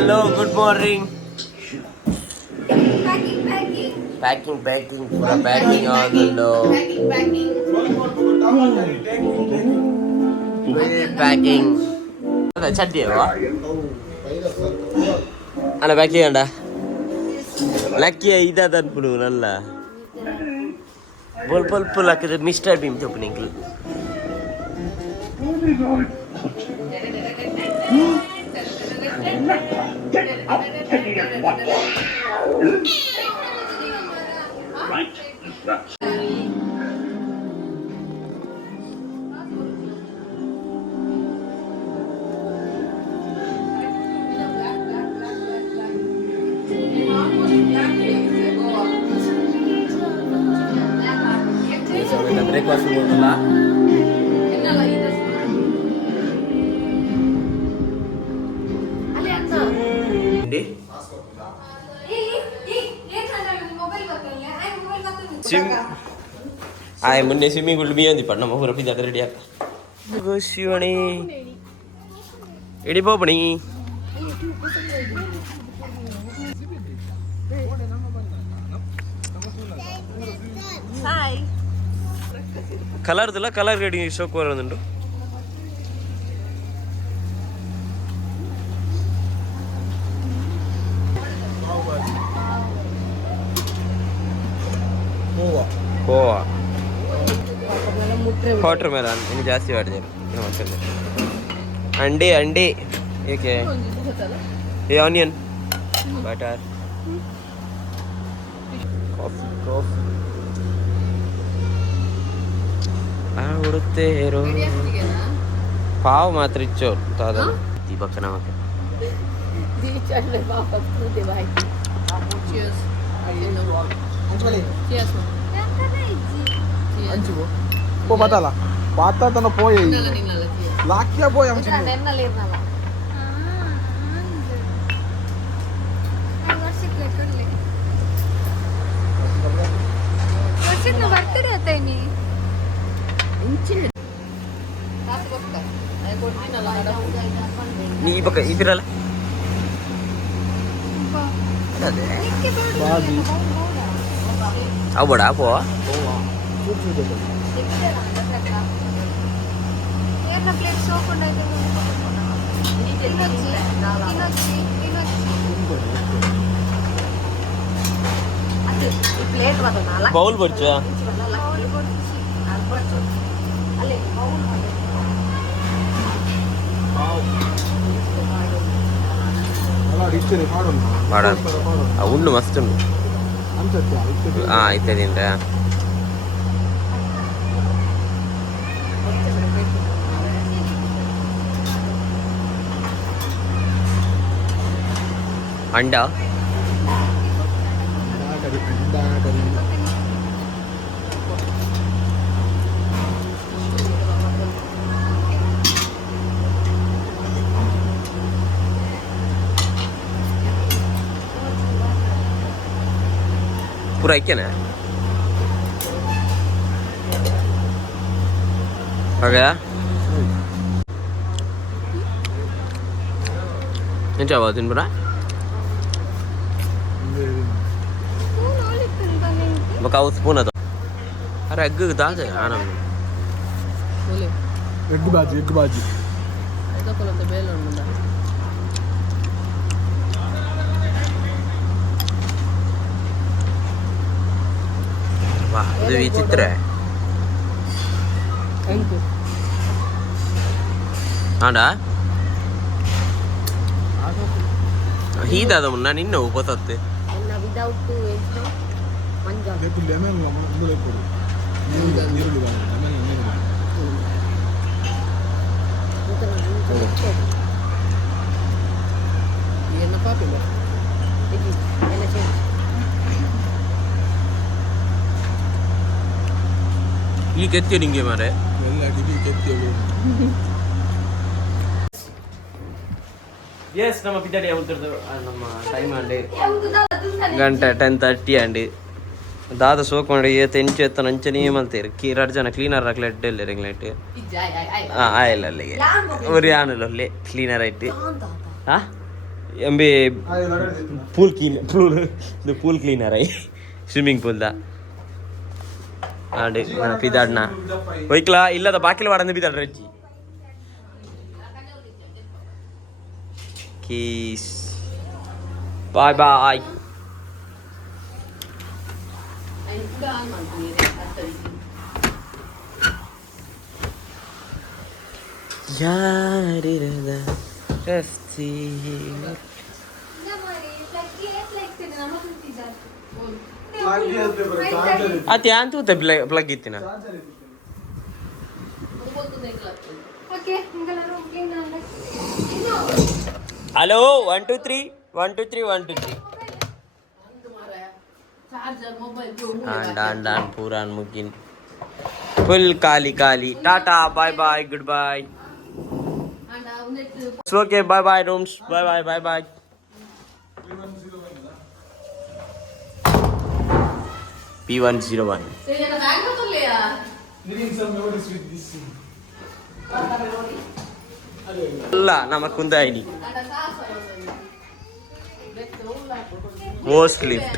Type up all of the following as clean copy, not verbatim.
Hello, good morning. Packing, pura packing ಆಗೋದು. Full packing. ಅಲ್ಲ ಚಡ್ಡಿ ಅಲ್ವಾ? ಅಲ್ಲ packing ಅಂಡ. ಲಕ್ಕಿ ಇದಾದ ಅನ್ಬಿಡು ನಲ್ಲ. ಬೊಲ್ ಹಾಕಿದ್ರೆ ಮಿಸ್ಟರ್ ಬೀಮ್ ಓಪನಿಂಗ್. ಬ್ರೇಕ್ಫಾಸ್ಟ್ ಮಾಡೋಲ್ಲ. ಮೊನ್ನೆ ಸ್ವಿಮ್ಮಿಂಗ್ ಪೂಲ್ ಮೀ ಅಂದಿ ಪಣ್ಣ ಮಗು ರಫಿ ಜಾತ್ರೆ ರೆಡಿ ಆಗ ಶಿವಣಿ ಇಡಿ ಪೋಪಣಿ ಕಲರ್ದಲ್ಲ ಕಲರ್ ರೆಡಿ ಶೋಕ್ ಬರೋದುಂಟು. ಗೋವಾ ವಾಟರ್ ಮೆಲನ್ ಇನ್ನು ಜಾಸ್ತಿ ಮಾಡಿದೆ. ಅಂಡಿ ಏಕೆ ಆನಿಯನ್ ಬಟರ್ ಕಾಫಿ ಉಡುತ್ತೇರೋ ಪಾವ್ ಮಾತ್ರ ಇಚ್ಚೋರು ತಾದ ದೀಪಕ್ಕ ನಮಗೆ po patala patata no poye lakya boy ang sinu birthday ಆತೈನಿ ನೀ ಈ ಪಕ್ಕ ಇದ್ರಲ್ಲ ಅವು ಬಡ ಪೋ ಪ್ಲೇಟ್ ಸೋಕೊಂಡಾಯ್ತು ಬೌಲ್ ಬರ್ಚ ಉಂಡು ಮಸ್ತ್ ಉಂಡು ಇತ್ತದಿಂದ್ರ ಅಂಡ ಪೂರ ಐಕ್ಯನ ಹಾಗ ಎಂಚಾವ ತಿನ್ಬಿಡ kau spoon atau? Ada egg kita aja, anam. egg bhaji. Itu kalau tebelon benda. Wah, itu ವಿಚಿತ್ರ. Thank you. Ada? Hida tu mana ni no upasatte. Without vegetable. leppu lemon mulai kodu ನೀರುಳ್ಳಿ lemon ಏನು ಪಾಪಿಲ್ಲ ಇದು ಎಲ್ಲ change ಈ ಕೆತ್ತಿ ನಿಂಗೆ ಮಾರೆ ಎಲ್ಲ ಡಿಬಿ ಕೆತ್ತಿ ಎಸ್ ನಮ್ಮ ಪಿದ್ದಾಡಿ ಯಾವ್ದು ನಮ್ಮ ಟೈಮ್ ಅಂಡಿ ಗಂಟೆ 10:30 ಅಂಡಿ ದಾದ ಸೋಕೊಂಡು ತೆಂಚು ಎತ್ತ ನಂಚನೇ ಮಲ್ತೀರಿ ಎರಡು ಜನ ಕ್ಲೀನರ್ ಹಾಕ್ಲಿ ಅಡ್ಡೆಲ್ಲ ರೆಗ್ಲೈಟ್ ಆಯಿಲ್ ಅಲ್ಲಿಗೆ ಅವ್ರು ಯಾನಲ್ಲ ಅಲ್ಲಿ ಕ್ಲೀನರ್ ಐತಿ ಹಾಂ ಎಂಬಿ ಪೂಲ್ ಕ್ಲೀನರ್ ಐ ಸ್ವಿಮ್ಮಿಂಗ್ ಪೂಲ್ದ ಆಡಿ ಪಿದಾಡ್ನ ಒಯ್ಕ್ಲಾ ಇಲ್ಲದ ಬಾಕಿಲು ವಾಡಂದು ಬಿದ್ದಾಡ್ರ ಅಜ್ಜಿ ಕೀಸ್ ಬಾಯ್ ಬಾಯ್ ಯಾರಿರದ ರಸ್ತಿ ಅತಿ ಅಂತ ಪ್ಲಗ್ ಇತ್ತಿನ ಹಲೋ 1 2 3 1 2 3 1 2 3 ಡಾನ್ ಪೂರಾನ್ ಮುಗಿನ್ ಫುಲ್ ಖಾಲಿ ಟಾಟಾ bye bye goodbye okay bye bye rooms bye bye P101 ಅಲ್ಲ ನಮ್ಮ ಕುಂದಾಯಿನಿ ಮೋಸ್ಟ್ ಲಿಫ್ಟ್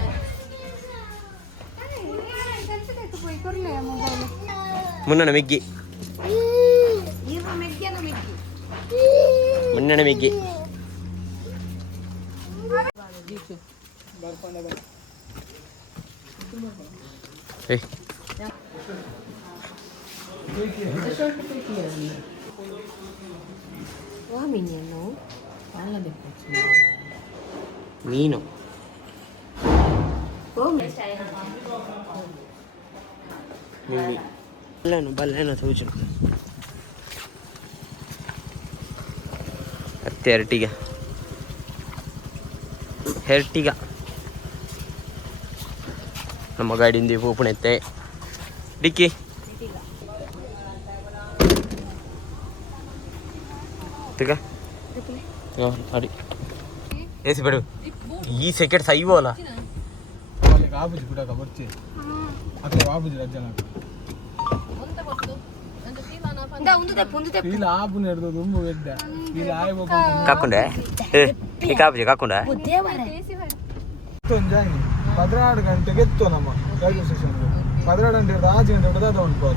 ಮುನ್ನಣ ಮೆಗ್ಗಿ ಮೀನು ಬಲ್ಲೇನೋ ಸೂಚನ ಎರ್ಟಿಗ ನಮ್ಮ ಗಾಡಿಯಿಂದ ಪೂಪಣೆತ್ತೆ ಡಿಕ್ಕಿ ಅಡಿ ಏಸಿ ಬಿಡು ಈ ಸೆಕೆಂಡ್ ಸೈವೋಲ್ಲ ಆಬುಜಿ ಕೂಡ ಬರ್ತಿ ಅక్కడ ಆಬುಜಿ ರಜ್ಜನ ಇಲ್ಲ ಆಬು ನಡೆದು ತುಂಬ ವೆಡ್ಡ ಇಲ್ಲ ಆಯ್ ಹೋಗ ಕಾಕೊಂಡೆ ಈ ಕಾಬುಜಿ ಕಾಕೊಂಡೆ ಜಾಯಿನಿ 16 ಗಂಟೆಗೆ ಎತ್ತು ನಮ್ಮ ರೈಲ್ವೆ ಸ್ಟೇಷನ್ 16 ಗಂಟೆ ರಾಜ ಗಂಟೆ ಬಿಡದ ಉಂಟು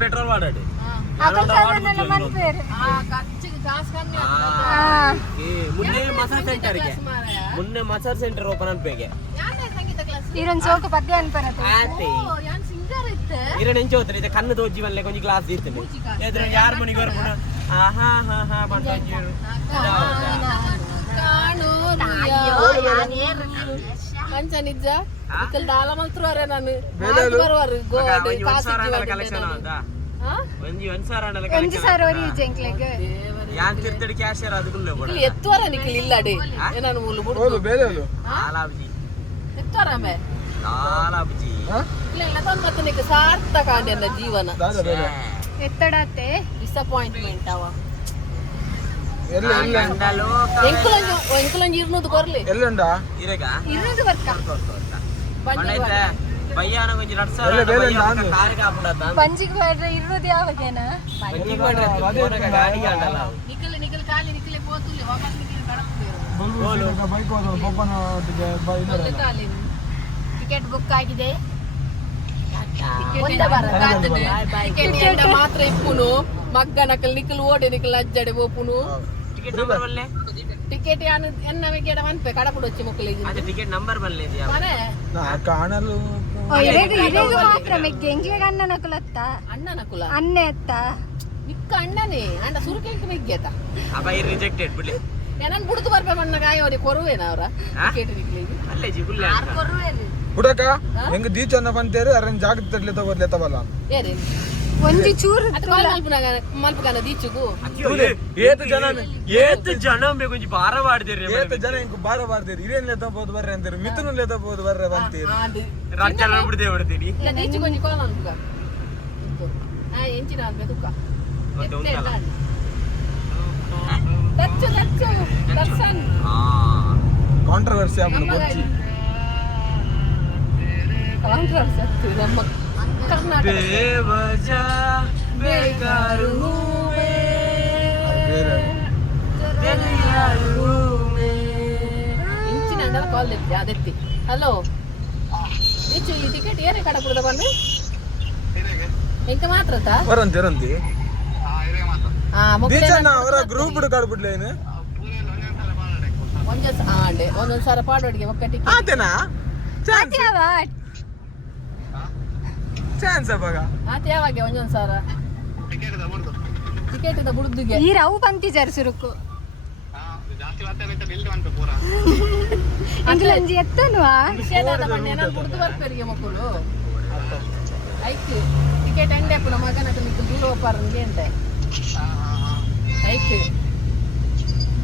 పెట్రోల్ వాడాడు ಮುನ್ನೆ ಮಸಾಜ್ ಸೆಂಟರ್ ಓಪನ್ ಅನ್ಪೇಗೆ ಇರ ನೆಂಚ ಹೋಗ್ತಾರೆ ಇದು ಕಣ್ಣು ತೋಜಿ ಮಲ್ಲೆ ಕೊಂಚ ಗ್ಲಾಸ್ ಇರ್ತೇನೆ ಎದುರು ಯಾರು ಮನೆಗೆ ಬರ್ಬೋಣ ಅಂಚ ನಿಜ ದಾಲ ಮಲ್ತುವರೆ ನಾನು ಎತ್ತುವರ ನಿಖಿಲ್ ಇಲ್ಲಡೆ ನಾನು ಎತ್ತುವರ ಮೇ ಇಲ್ಲ ಮತ್ತೆ ನಿಕ್ಕೆ ಸಾರ್ಥಕ ಆಂಡೆ ನನ್ನ ಜೀವನ ಎತ್ತಡತ್ತೆ ಡಿಸಪಾಯಿಂಟ್ಮೆಂಟ್ ಅವ ಎಂಕುಲಂಜಿ ಇರ್ನೂದು ಕೊರ್ಲಿ ಎಲ್ಲುಂಡ ಇರುವುದು ಬರ್ಕ ಪಂಜಿಗೆ ಮಾಡ್ರೆ ಇರುವುದು ಯಾವಾಗೇನ ನಿಖಿಲ್ ಖಾಲಿ ನಿಖಿಲೆ ಪೋತುಲ್ಲಿ ವಾಪಸ್ ನಿಖಿಲ್ ಟಿಕೆಟ್ ಬುಕ್ ಆಗಿದೆ ಟಿಕೆಟ್ ಮಾತ್ರ ಇಪ್ಪುನು ಮಗ್ಗ ನಕಲ್ ನಿಖಿಲ್ ಓಡೆ ನಿಖಿಲ್ ಅಜ್ಜಡೆ ಓಪುನು ಟಿಕೆಟ್ ಎನ್ನ ವಿಕೆಟ್ ಅನ್ಪೆ ಕಡಪುಡು వచ్చి ಮಕ್ಕಳಿಗೆ ಅದೇ ಟಿಕೆಟ್ ನಂಬರ್ ಬರಲಿದೆಯಾ ಮನೆ ನಾ ಕಾಣಲು ಇರೇದು ಮಾತ್ರ ಮೆಗ್ಗೆ ಎಂಗ್ಲೆಗ ಅಣ್ಣನಕುಲತ್ತ ಅಣ್ಣನಕುಲ ಅನ್ನೆ ಅತ್ತ ನಿಕ್ಕ ಅಣ್ಣನೇ ಅಂಡ ಸುರುಕೆಂಕ ಮೆಗ್ಗೆತ ಅಪ್ಪ ಈ ರಿಜೆಕ್ಟೆಡ್ ಬಿಡಿ ಏನನ್ ಬುಡುದು ಬರ್ಬೆ ಮಣ್ಣ ಗಾಯವರಿ ಕೊರುವೇನ ಅವರ ಟಿಕೆಟ್ ನಿಕ್ಲಿಗೆ ಅಲ್ಲೇ ಜಿಗುಲ್ಲ ಯಾರ್ ಕೊರುವೇರಿ ಬುಡಕ ಹೆಂಗ ದೀಚನ್ನ ಬಂತೇರಿ ಅರನ್ ಜಾಗೃತಿ ತರ್ಲಿತ ಬರ್ಲೇತವಲ್ಲ ಏರಿ ಒಂಜಿ ಚೂರು ಅತ್ರ ಮಲ್ಪುಗನ ದೀಚುಗು ಏತು ಜನ ಕೊಂಚ ಭಾರ ಮಾಡ್ದೇರಿ ಏತ ಜನ ಇಂಕು ಬಾರ ಬಾರ್ದೇರಿ ಇರೇನ್ ಲೇತಬಹುದು ಬರ್ರೆ ಅಂತೀರಿ ಮಿಥುನ ಲೇತಬಹುದು ಬರ್ರೆ ಬಂತೀರಿ ರಾಜ್ಯ ಬಿಡ್ತೀನಿ ಇಲ್ಲ ದೀಚು ಕೊಂಚ ಕೋಲ ಅನ್ಪುಗ ಎಂಚಿನ ಆದ್ಮೆ ತುಕ್ಕ ಕಾಂಟ್ರವರ್ಸಿ ಆಗ್ಬಿಡು ಬೊಚ್ಚಿ ಕಾಂಟ್ರಾಕ್ಟ್ ಸತ್ತು ನಮ್ಮ ಕರ್ನಾಟಕ ಇಂಚಿನ ಕಾಲ್ ಎತ್ತಿ ಅದೆತ್ತಿ. ಹಲೋ ಹೆಚ್ಚು ಈ ಟಿಕೆಟ್ ಏನೇ ಕಡ ಕೊಡದ ಬಂದು ಎಂತ ಮಾತ್ರ ವರಂತಿ ಅವರ ಗ್ರೂಪ್ ಒಂದೊಂದ್ ಸಾರ ಪಾಡೋಡಿಗೆ ಒಕ್ಕ ಟಿಕೆಟ್ ಆತೇನಾ ಚಾನ್ಸ್ ಆತ ಯಾವಾಗ ಒಂದೊಂದ್ ಸಾರ ಟಿಕೆಟ್ ಇದ ಬುಡ್ದಿಗೆ ಈ ರಾವು ಬಂತಿದ್ದಾರೆ ಸುರುಕು ಅಂಗ್ಲಂಜಿ ಎತ್ತನುವಾ ನಿಷೇಧದ ಮಣ್ಣೆ ನಾನು ಬುಡ್ದು ಬರ್ಪೇರಿಗೆ ಮಕ್ಕಳು ಐಕ್ ಟಿಕೆಟ್ ಅಂಗಡಿ ಅಪ್ಪನ ಮಗನ ನಿಕ್ಕು ದೂರ ಒಪ್ಪಾರಂಗೆ ಅಂತೆ ಐಕ್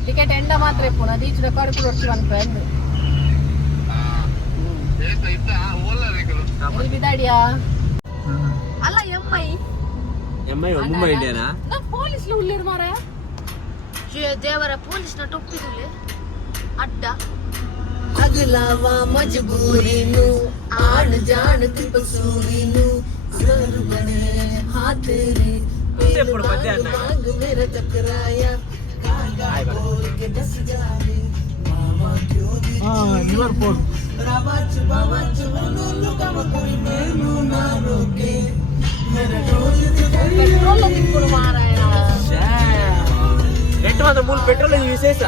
ಟಿಕೆಟ್ ಎಂಡ ಮಾತ್ರ ಇಪ್ಪು ಅದು ಈಚಿನ ಕಡುಪು ರೊಟ್ಟಿ ಅನ್ಪೆ ಅಂದು ಎಲ್ಲಿ ಬಿದ್ದಾಡಿಯಾ ಅಲ್ಲ ಎಮ್ಮೈ ಮುಂಬೈ ಇಂಡಿಯಾನಾ ನಾ ಪೊಲೀಸ್ ಉಳ್ಳಿರ್ ಮಾರ ದೇವರ ಪೊಲೀಸ್ನ ಟೊಪ್ಪಿದುಲೆ ಅಡ್ಡ ಅಗಲಾವಾ ಮಜಬೂರಿನು ಆಣ ಜಾಣ ತ್ರಿಪಸೂರಿನು ಸರ್ ಬನೆ ಹಾತೇರಿ मांग मेरा टकराया बोल के बस जाने मामा क्यों दी लिवरपूल बाबाच बोलू कम कोई मेनू ना रोके मेरा पेट्रोल तिक्कुಡು ಮಾರಾಯ ರೇಟ್ ಮಾತ್ರ ಮೂಲ ಪೆಟ್ರೋಲ್ ವಿಶೇಷ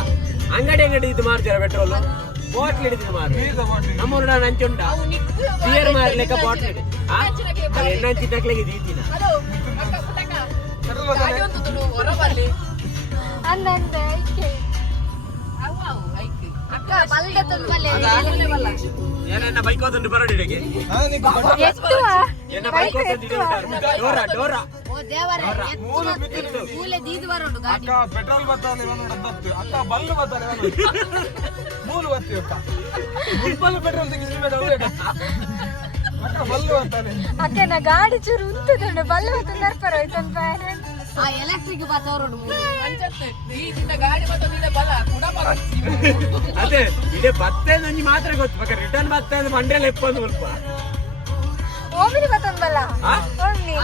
ಅಂಗಡಿ ಇದು ಮಾರ್ತಾರೆ ಪೆಟ್ರೋಲ್ ಬಾಟ್ಲ್ ಹಿಡಿದು ಮಾರ್ರೆ ನಮ್ಮೂರ ನಂಚುಂಡ ಬಿಯರ್ ಮಾರ್ಲಿಕ್ಕೆ ಬಾಟ್ಲ್ ಎಣ್ಣೆ ತಿನ್ನಕ್ಲಿಗೆ ದೀತಿನ ಹಲೋ ಅಕ್ಕ ಪುಟಕ ಗಾಡಿ ಒಂದು ತುಡು ಹೊರಬಲ್ಲಿ ಅಂದಂದೆ ಐಕೆ ಅವ್ವ ಐಕ್ ಅಕ್ಕ ಬಲ್ಗೆ ತುಂಬಲೆ ಬಲ್ಲ ಏನೆನ್ನ ಬೈಕ್ ಹೋದಂಡು ಬರಡಿಗೆ ಎತ್ತುವ ಎನ್ನ ಬೈಕ್ ಹೋದಂಡು ಡೋರಾ ಓ ದೇವರ ಎತ್ತು ಮೂಲೆ ದೀದು ಬರೋಡು ಗಾಡಿ ಅಕ್ಕ ಪೆಟ್ರೋಲ್ ಬತ್ತಾನೆ ಇವನು ಅಕ್ಕ ಬಲ್ಲು ಬತ್ತಾನೆ ಮೂಲು ಬತ್ತಿ ಅಕ್ಕ ಮುಲ್ಪಲ್ಲು ಪೆಟ್ರೋಲ್ ತೆಗಿಸ್ಬೇಡ ಅಕ್ಕ ಬಲ್ಲು ಬತ್ತಾನೆ ಅಕ್ಕನ ಗಾಡಿ ಚೂರು ಉಂಟುದುಂಡು ಬಲ್ಲು ಹೊತ್ತು ನರ್ಪರ ಹೋಯ್ತನ್ ಪಾಯನೆ ಆ ಎಲೆಕ್ಟ್ರಿಕ್ ಬತ್ತವರೋಡು ಅಂಚತ್ತೆ ಈಗಿನ ಗಾಡಿ ಬತ್ತದಿದೆ ಬಲ ಕೂಡ ಬಲ ಅದೇ ಇದೇ ಬತ್ತೆ ನಂಜಿ ಮಾತ್ರ ಗೊತ್ತು ಬೇಕಾದ್ರೆ ರಿಟರ್ನ್ ಬತ್ತೆ ಅಂದ್ರೆ ಮಂಡ್ಯಲ್ಲಿ ಎಪ್ಪೊಂದು ಸ್ವಲ್ಪ ಓಮಿನಿ ಬತ್ತನ್ ಬಲ್ಲ ಓಮಿನಿ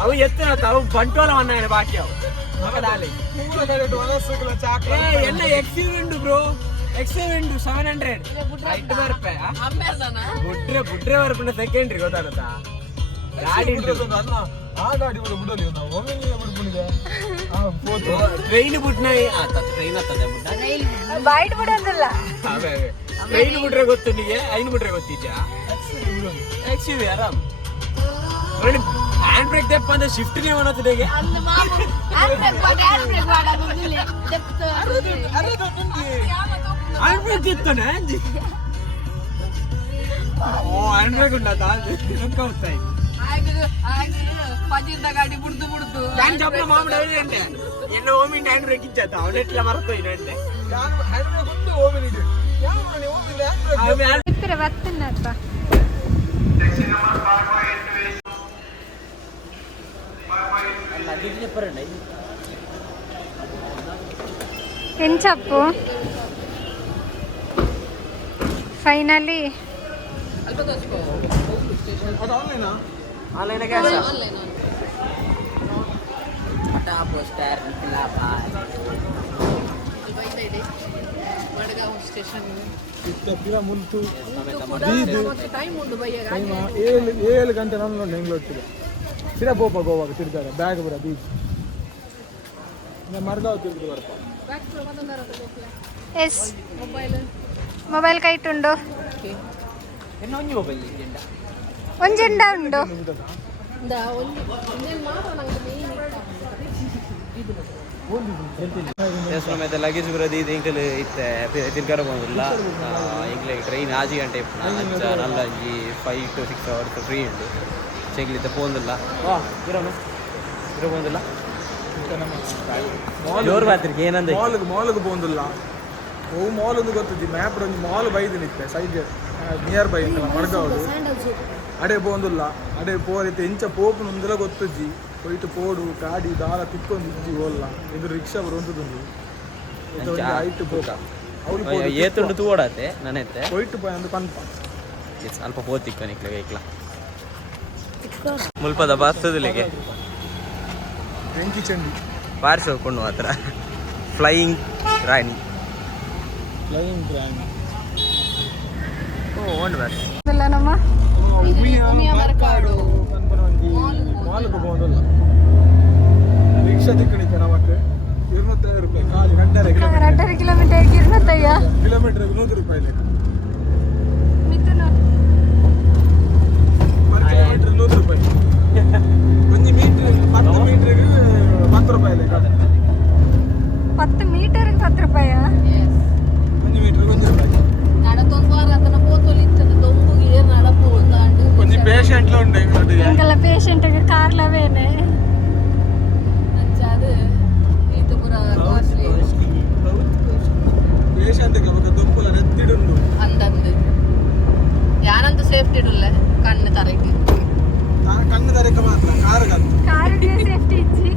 ಅವು ಎತ್ತ ಅವು ಬಂಟೋಲವನ್ನ ಬಾಕಿ ಅವು ಎಲ್ಲ ಎಕ್ಸಿವೆಂಟ್ ಬ್ರೋ ಎಕ್ಸಿವೆಂಟ್ 700 ಐಟ್ ಬರ್ಪೆ ಬುಡ್ರೆ ಬರ್ಪುಂಡ ಸೆಕೆಂಡ್ರಿ ಗೊತ್ತಾಗತ್ತಾ ಗಾಡಿ ಆ ಗಾಡಿ ಬಿಡಲಿ ನಾವು ಒಮ್ಮೆ ಬಿಡ್ಬಿಡಿದೆ ಟ್ರೈನ್ ಬಿಟ್ನ ಟ್ರೈನ್ ಆಗ್ತದೆ ಬೈಟ್ ಬಿಡೋದಿಲ್ಲ ಟ್ರೈನ್ ಬಿಟ್ರೆ ಗೊತ್ತು ನಿಗೆ ಐನ್ ಬಿಟ್ರೆ ಗೊತ್ತಿದ್ಯಾ ಎಕ್ಸಿವಿ ಆರಾಮ್ ಹ್ಯಾಂಡ್ ಬ್ರೇಕ್ ದೆಪ್ಪ ಅಂದ್ರೆ ಶಿಫ್ಟ್ ನೀವು ಅನ್ನೋದಿಗೆ ಅಂದ ಮಾಮು ಹ್ಯಾಂಡ್ ಬ್ರೇಕ್ ಮಾಡ ಬಂದಿಲ್ಲ ಹ್ಯಾಂಡ್ ಬ್ರೇಕ್ ಇತ್ತಾನೆ ಓ ಹ್ಯಾಂಡ್ ಬ್ರೇಕ್ ಉಂಟಾ ಹೋಗ್ತಾ ಇತ್ತು ಪಜಿಂದ ಗಾಡಿ ಬುಡ್ದು ನಾನು ಜಪ್ಪ ಮಾಮೂಲಿ ಅವನೇ ಎನ್ನ ಓಮಿ ಹ್ಯಾಂಡ್ ಬ್ರೇಕ್ ಇಚ್ಚಾತ ಅವನೆಟ್ಲ ಮರतो ಇನ್ನಂತೆ ಹ್ಯಾಂಡ್ ಬ್ರೇಕ್ ಉಂಟು ಓಮಿನಿ ಇದೆ ಯಾವ ಓಮಿನಿ ಹ್ಯಾಂಡ್ ಬ್ರೇಕ್ ಇಪ್ಪರ ವತ್ತನ್ನಪ್ಪ ಎಂಚಪ್ಪು ಫೈನಲಿ ಅಲ್ಪ ತೋರಿಸ್ಕೋ ಅದು ಆನ್ಲೈನಾ online cash online poster Vadgaon station ಇತ್ತ ಮುಂತು ಟೈಮ್ ಉಂಟು ಬಯ್ಯ 7 ಗಂಟೆ ನಾನು ನೋಡಿ ಹೆಂಗ್ ಹೋಗ್ತಿದೆ ಸಿರಾ ಪೋಪ ಗೋವಾಗ ತಿರ್ಗಾರೆ ಬ್ಯಾಗ್ ಬರ ಬೀಚ್ ಮರ್ಗಾವ್ ತಿರುಗಿ ಬರಪ್ಪ ಎಸ್ ಮೊಬೈಲ್ ಕೈಟುಂಡು ಒಂಜೆಂಡ ಉಂಡು ಮತ್ತೆ ಲಗೇಜ್ ಬರೋದು ಇದು ಇಂಕಲ್ ಇತ್ತೆ ತಿರ್ಗಾರ ಬಂದಿಲ್ಲ ಇಂಕ್ಲೆ ಟ್ರೈನ್ 5 ಗಂಟೆ ನಲ್ಲ 5 to 6 hours ಫ್ರೀ ಉಂಟು ಚೆಗ್ಲಿದ್ದ ಪೋಂದಿಲ್ಲ ಪೋಂದಿಲ್ಲ ಜೋರು ಬಾತ್ರಿಗೆ ಏನಂದ್ರೆ ಮಾಲ್ಗೆ ಪೋಂದಿಲ್ಲ ಓ ಮಾಲ್ ಒಂದು ಗೊತ್ತಿದ್ದಿ ಮ್ಯಾಪ್ ಒಂದು ಮಾಲ್ ಬೈದು ನಿತ್ತೆ ಸೈಡ್ ನಿಯರ್ ಬೈ ಮಡ್ಗಾವದು ಅಡೆ ಪೋಂದಿಲ್ಲ ಅಡೆ ಪೋರಿತ್ತೆ ಇಂಚ ಪೋಪು ನೊಂದಿಲ್ಲ ಗೊತ್ತಜ್ಜಿ ಹೋಯ್ತು ಪೋಡು ಗಾಡಿ ದಾರ ತಿಕ್ಕೊಂದು ಇಜ್ಜಿ ಹೋಲ್ಲ ಇದು ರಿಕ್ಷಾ ಬರುವಂಥದ್ದು ಐಟು ಪೋಕ ಅವ್ಳು ಏತುಂಡು ತೂಡಾತೆ ನನೆತ್ತೆ ಹೋಯ್ತು ಬಾಯ್ ಅಂದು ಕನ್ಪ ಸ್ವಲ್ಪ ಪೋತಿಕ್ಕ ನಿಕ್ಲೆ ಇಕ್ಲ ಮುಲ್ಪದ ಬರ್ತದಿಲ್ಲಿಗೆ ಬೆಂಕಿ ಚಂಡಿ ಪಾರ್ಸಿ ಹೋಗ್ಕೊಂಡು ಮಾತ್ರ ಫ್ಲೈಯಿಂಗ್ ರಾಣಿ ಫ್ಲೈಯಿಂಗ್ ಟ್ರೈನ್ ಓಂಡ್ ಬಾರಿ ಇಲ್ಲ ನಮ್ಮ ಉಮಿಯಾ ಮರಕಾಡು ಮಾಲ್ಗೆ ಹೋಗೋದಲ್ಲ ರಿಕ್ಷಾ ತಿಕ್ಕಣಿಕೆ ನಮಗೆ 250 ರೂಪಾಯಿ ಖಾಲಿ 2.5 ಕಿಲೋಮೀಟರ್ ಕಿರ್ನತ್ತಯ್ಯ ಕಿಲೋಮೀಟರ್ 100 ರೂಪಾಯಿ ಲೆಕ್ಕ ಮಿಥುನ per kilometer 100 ರೂಪಾಯಿ ಒಂದು ಮೀಟರ್ 10 ಮೀಟರ್ಗೆ 10 ರೂಪಾಯಿ ಲೆಕ್ಕ 10 ಮೀಟರ್ಗೆ 10 ರೂಪಾಯಿ ಒಂದು ಮೀಟರ್ಗೆ 1 ರೂಪಾಯಿ ನಡತೊಂದು ವಾರ ಅದನ್ನ ಪೋತೊಲಿ ಇರ್ತದೆ ದೊಂಬುಗೆ ಏರ್ ನಡಪು ಅಂಡು ಒಂದು ಪೇಷಂಟ್ಲ ಉಂಟು ಇಂಕಲ್ಲ ಪೇಷಂಟ್ಗೆ ಕಾರ್ಲವೇನೆ ಅದು ಈತ ಪುರ ಕಾಸ್ಟ್ಲಿ ಪೇಷಂಟ್ಗೆ ಅವಾಗ ದೊಂಪುಲ ನೆತ್ತಿಡುಂಡು ಅಂದಂದು ಯಾನಂತ ಸೇಫ್ಟಿ ಇಡಲ್ಲ ಕಣ್ಣು ತರಕ್ಕೆ ಕಣ್ಣು ತರಕ ಮಾತ್ರ ಕಾರಗಂತ ಕಾರಿಗೆ ಸೇಫ್ಟಿ ಇಚ್ಚಿ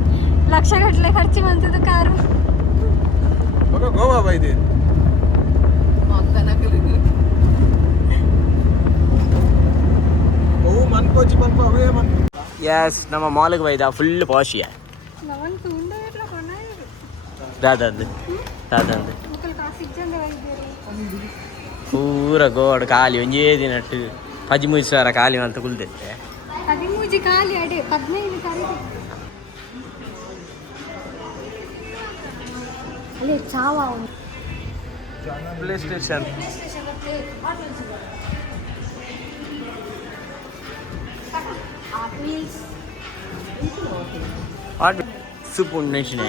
ಲಕ್ಷಗಟ್ಟಲೆ ಖರ್ಚು ಬಂತದ್ದು ಕಾರು ಮಗ ಗೋವಾ ಬೈದೆ ಅವು ಮನ್ಕೋಚಿ ಪಂಪ ಅವೇ ಮನ್ ಎಸ್ ನಮ್ಮ ಮಾಲ್ಗೆ ಬೈದ ಫುಲ್ ಪಾಶಿಯ ನವನ್ ತುಂಡು ಇಟ್ಲ ಕೊನಾಯಿ ದಾದಂದು ಮುಕ್ಕಲ್ ಕಾಸಿಗೆ ಜಂಗ ಇದ್ದೀರಿ ಪೂರ ಗೋಡ್ ಖಾಲಿ ಒಂದೇ ದಿನ 13,000 ಖಾಲಿ ಅಂತ ಕುಲ್ದೈತೆ 13 ಖಾಲಿ ಅಡೆ 15 ತಾರೀಕು ಅಲ್ಲಿ ಚಾವಾ ಪ್ಲೇ ಸ್ಟೇಷನ್ ಸೂಪರ್ ನೆನ್ಷನ್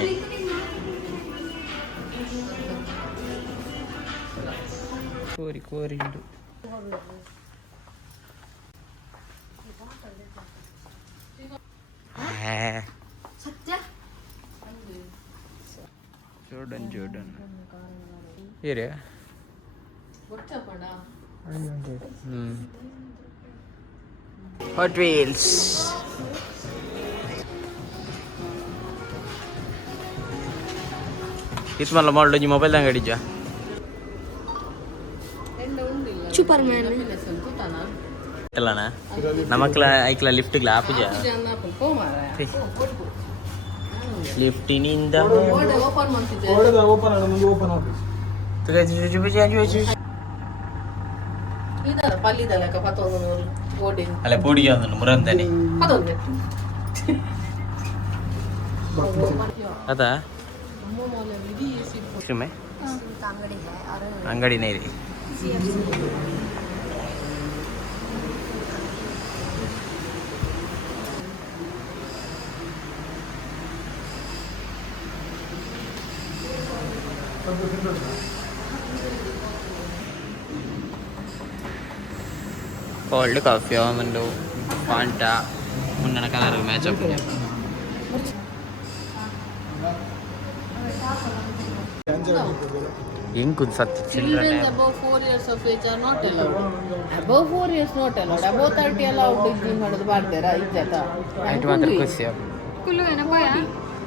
ಕೋರಿ ಉಂಟು ಜೋರ್ಡನ್ ಏರಿಯಾ ಹಾಟ್ ವೀಲ್ಸ್ ಇಸ್ಮಲ್ಲ ಮಾಡೋದು ಮೊಬೈಲ್ ಹಂಗೆ ಅಡಿಜ ಸೂಪರ್ ಮ್ಯಾನ್ ಎಲ್ಲಣ್ಣ ನಮಕ್ಲ ಐಕ್ಲ ಲಿಫ್ಟ್ಗ್ಲ ಆಪುಜ ಲಿಫ್ಟಿನಿಂದ ಓಪನ್ ಮಾಡ್ತಿದ್ದೆ ಓಪನ್ ಆಗ ಮುಂದೆ ಓಪನ್ ಆಫೀಸ್ ಇದರ ಪಲ್ಲಿದಲ್ಲ ಪತ್ತೊಂದು ಬೋರ್ಡಿಂಗ್ ಅಲ್ಲ ಪೋಡಿಗೆ ಒಂದು ಮುರಂದನೆ ಅದೊಂದು ಅದಾ ಸುಮ್ಮನೆ ಅಂಗಡಿನೇ ಇದೆ కోల్డ్ కాఫీ ఆమండు పాంట ఉన్న colour match up ink Satti children above 4 years of age are not allowed. Above 4 years not allowed. Above 30 allowed drinking ಮಾಡೋದು ಮಾಡ್ತೀರಾ ಇಜ್ಜತ ಐಟ್ ಮಾತ್ರ ಖುಷಿ ಕುಲ್ಲು ಏನಪ್ಪಯ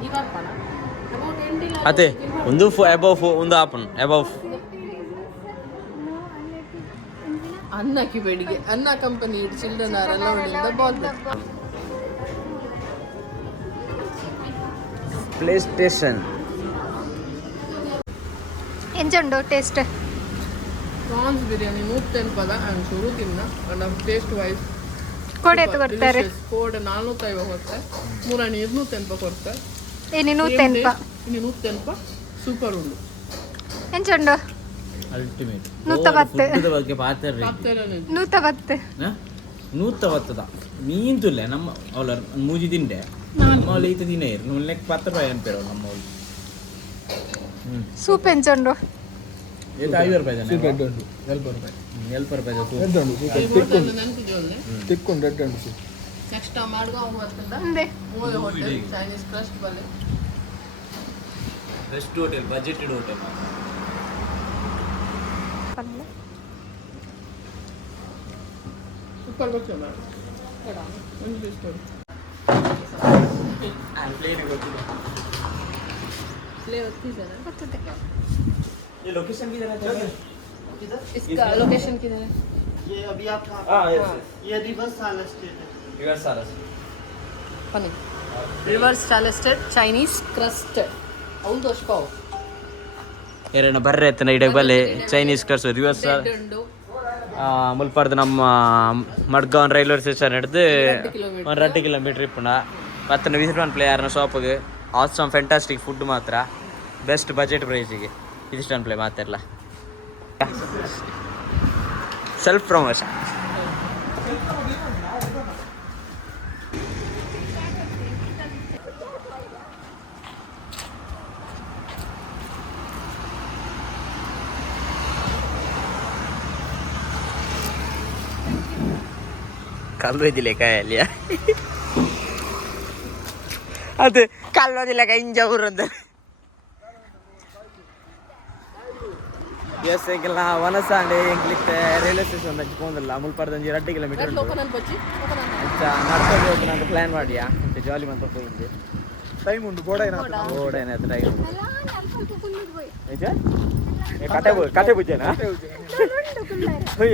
ಈಗ ಅಪ್ಪಣ above 20 ಅದೇ ಒಂದು ಅಬೌವ್ ಒಂದು ಆಪನ್ ಅಬೌವ್ ಅನ್ನಕ್ಕೆ ಬೇಡಿಗೆ ಅನ್ನ company children are allowed in the ball. Play station ಎಂಜುಂಡು ಟೇಸ್ಟ್ ಪ್ರಾನ್ಸ್ ಬಿರಿಯಾನಿ 110 ಪದ ಆ್ಯಂಡ್ ಶುರು ತಿನ್ನ ಅಂಡ್ ಟೇಸ್ಟ್ ವೈಸ್ ಕೋಡೆ ತಗೊಳ್ತಾರೆ ಕೋಡೆ 450 ಕೊಡ್ತಾರೆ ಮೂರನೇ 210 ಕೊಡ್ತಾರೆ ಏನಿ 110 ಇನ್ನು 110 ಸೂಪರ್ ಉಂಡು ಎಂಜುಂಡು ಅಲ್ಟಿಮೇಟ್ 110 ಬಗ್ಗೆ ಪಾತ್ರೆ 110 110 ಮೀನ್ ತುಲ್ಲೆ ನಮ್ಮ ಅವಳ ಮೂಜಿ ತಿಂಡೆ ನಮ್ಮ ಅವಳು ಈತ ದಿನ ಇರು ನುಲ್ಲೆಕ್ 10 ರೂಪಾಯಿ ಅನ್ಪೇರು ನಮ್ಮ ಅವಳು ಸೂಪ್ ಎಂಜುಂಡು ಇದು 50 ರೂಪಾಯಿ ಸೂಪ್ ಎಡ್ಡು ಉಂಟು 40 ರೂಪಾಯಿ 40 ರೂಪಾಯಿ ಸೂಪ್ ಎಡ್ಡು ಉಂಟು ಸೂಪ್ ತಿಕ್ಕೊಂಡು ಎಡ್ಡು ಉಂಟು ಸೂಪ್ ನೆಕ್ಸ್ಟ್ ಟೈಮ್ ಮಾಡ್ಗೋ ಹೋಗ್ತಂದ ಅಂದೆ ಮೂವಿ ಹೋಟೆಲ್ ಚೈನೀಸ್ ಕ್ರಸ್ಟ್ ಬಲೆ best hotel budgeted hotel super ಗೊತ್ತು ಮಾಡಿ ಬೇಡ ಒಂದು ಸ್ಟೋರಿ ಪ್ಲೇ ಒತ್ತಿದ್ದಾರೆ ಗೊತ್ತದೆ ये लोकेशन किधर है? इसका लोकेशन किधर है? ये अभी आप हाँ यस ये रिवर्स साला स्टेट है. रिवर्स सारस ಬನ್ನಿ ರಿವರ್ಸ್ ಚಾಲೆಸ್ಟೆಡ್ ಚೈನೀಸ್ ಕ್ರಸ್ಟೆಡ್ ಅವ್ನು ತೋರ್ಸ್ಕೋ ಏರಣ್ಣ ಬರ್ರೆ ಎತ್ತನ ಇಡಕ್ಕೆ ಬಲ್ಲೆ ಚೈನೀಸ್ ಕರ್ಸ್ ರಿವರ್ಸ್ ಉಂಡು ಮುಲ್ಪಾಡ್ದು ನಮ್ಮ ಮಡ್ಗಾವನ್ ರೈಲ್ವೆ ಸ್ಟೇಷನ್ ಹಿಡ್ದು 2 ಕಿಲೋಮೀಟರ್ ಇಪ್ಪುಣ ಮತ್ತೆ ವಿಸಿಟ್ ಒನ್ ಪ್ಲೇ ಯಾರನ್ನ ಶಾಪಿಗೆ ಆಸಮ್ ಫ್ಯಾಂಟಾಸ್ಟಿಕ್ ಫುಡ್ ಮಾತ್ರ ಬೆಸ್ಟ್ ಬಜೆಟ್ ಪ್ರೈಸಿಗೆ ವಿಸಿಟ್ ಒನ್ ಪ್ಲೇ ಮಾತೆಲ್ಲ ಸೆಲ್ಫ್ ಪ್ರಮೋಷನ್ ಕಲ್ವದಿಲೆ ಕಾಯಲ್ಲಿ ಅದು ಕಲ್ವದಿಲೆ ಕೈ ಇಂಜ ಊರಂದ ಎಸ್ ಎಂಕಲ್ನ ವನಸಾಂಡೆ ಎಂಕ್ಲಿಕ್ಕೆ ರೈಲ್ವೆ ಸ್ಟೇಷನ್ ಹಚ್ಕೊಂಡಲ್ಲ ಮುಲ್ಪಾಡ್ದಂಜಿ 2 ಕಿಲೋಮೀಟರ್ ಉಂಟು ಓಪನ್ ಅನ್ಪಚ್ಚಿ ಓಪನ್ ಅನ್ನ ನಡ್ಕೊಂಡು ಹೋಗಿ ನಾನು ಪ್ಲ್ಯಾನ್ ಮಾಡಿಯಾ ಅಂತ ಜಾಲಿ ಮಂತ ಹೋಗಿದ್ದೆ ಟೈಮ್ ಉಂಟು ಗೋಡ ಏನಾಗ್ತದೆ ಓಡೇನೆ ಹತ್ರ ಕತೆ ಬುಜ್ಜೆನಾ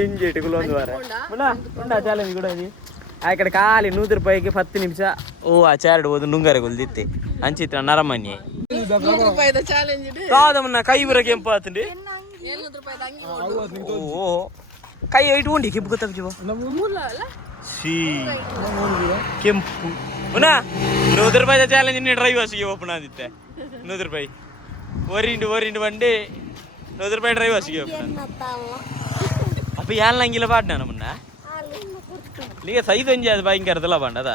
ಇಂಜಿ ಇಟ್ಟುಗಳು 1 ವಾರ ಉಂಡಾ ಚಾಲೆಂಜ್ ಕೂಡ ಆ ಕಡೆ ಖಾಲಿ 100 ರೂಪಾಯಿಗೆ 10 ನಿಮಿಷ ಓ ಆ ಚಾರ್ಡ್ ಹೋದು ನುಂಗರೆ ಗೊಲ್ದಿತ್ತೆ ಅಂಚಿತ್ರ ನರಮನ್ಯೆ ರೂಪಾಯಿದ ಚಾಲೆಂಜ್ ಇದೆ ಕಾದಮ್ಮನ ಕೈ ಬರ ಕೆಂಪು ಆತಂಡಿ 700 ರೂಪಾಯಿದ ಅಂಗಿ ಓ ಕೈ ಇಟ್ಕೊಂಡಿ ಕೆಂಪು ಗೊತ್ತಾಗ್ತೀವ ಮೂಲ ಅಲ್ಲ ಸಿ ಕೆಂಪು ಉನಾ 100 ರೂಪಾಯಿದ ಚಾಲೆಂಜ್ ನೀನು ಡ್ರೈವರ್ಸ್ಗೆ ಓಪನ್ ಆದಿತ್ತೆ 100 ರೂಪಾಯಿ ಓರಿಂಡು ಬಂಡಿ 100 ರೂಪಾಯಿ ಡ್ರೈವರ್ಸ್ಗೆ ಓಪನ್ ಅಪ್ಪ ಯಾರು ನಂಗಿಲ್ಲ ಪಾಡ್ನ ನಮ್ಮನ್ನ ಈಗ ಸೈದೊಂಜಿ ಅದು ಭಯಂಕರದಲ್ಲ ಬಂಡದ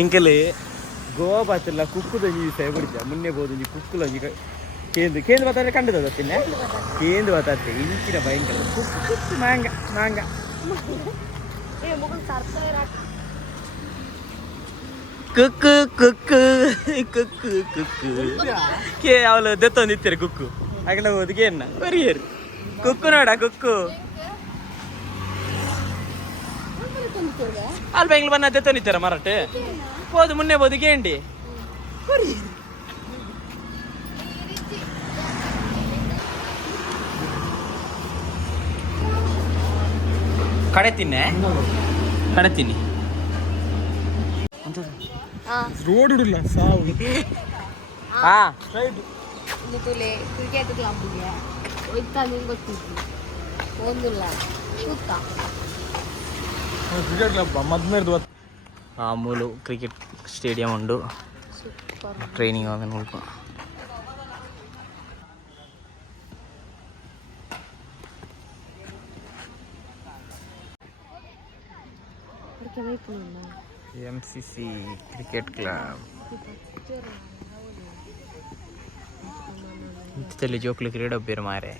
ಎಂಕಲ್ ಗೋವಾ ಬಾತಿಲ್ಲ ಕುಕ್ಕುದೊಂಜಿ ದಿವಸ ಬಿಡಿച്ച ಮುನ್ನೆ ಬೋದೊಂಜಿ ಕುಕ್ಕುಲೊಂಜಿ ಕೇಂದ್ರ ಬಾತಾದ್ರೆ ಕಂಡದ ಗೊತ್ತಿಲ್ಲ ಕೇಂದ್ರ ಬಾತಾತ್ತೆ ಇಂಚಿನ ಭಯಂಕರ ಕುಕ್ಕು ಮಾಂಗ ಕುಕ್ಕು ಕುಕ್ಕು ಕುಕ್ಕು ಕುಕ್ಕು ಕೇ ಅವಳು ದೆತ್ತೊಂದಿತ್ತಾರೆ ಕುಕ್ಕು ಆಗಲ ಹೋದಕ್ಕೆ ಏನ ಬರಿಯರು ಕುಕ್ಕು ನೋಡ ಕುಕ್ಕು ಅಲ್ಲಿ ಬೆಂಗ್ಳೂರು ಬನ್ನ ದೆತ್ತೊಂದಿತ್ತಾರೆ ಮರಾಠೆ ಹೋದು ಮುನ್ನೆ ಬೋದು ಗೇಂಡಿ ಕಡೆ ತಿನ್ನಿ ರೋಡ್ ಇಡಿಲ್ಲ ಸಾವು ಹಾ ತುಲೆ ಕ್ರಿಕೆಟ್ ಕ್ಲಬ್ ಹೋಯ್ತಾ ನಿಂಗೆ ಗೊತ್ತಿತ್ತು ಒಂದಿಲ್ಲ ಸುತ್ತ ಕ್ರಿಕೆಟ್ ಕ್ಲಬ್ ಮದ್ಮೇರ್ದು ಮೂಲು ಕ್ರಿಕೆಟ್ ಸ್ಟೇಡಿಯಂ ಉಂಡು ಟ್ರೈನಿಂಗ್ ಆಮೇಲೆ ಉಳ್ಕೊ MCC ಕ್ರಿಕೆಟ್ ಕ್ಲಬ್ ಇಂಥಲ್ಲಿ ಜೋಕ್ಲು ಕ್ರೀಡೆ ಬೇರೆ ಮಾರೆ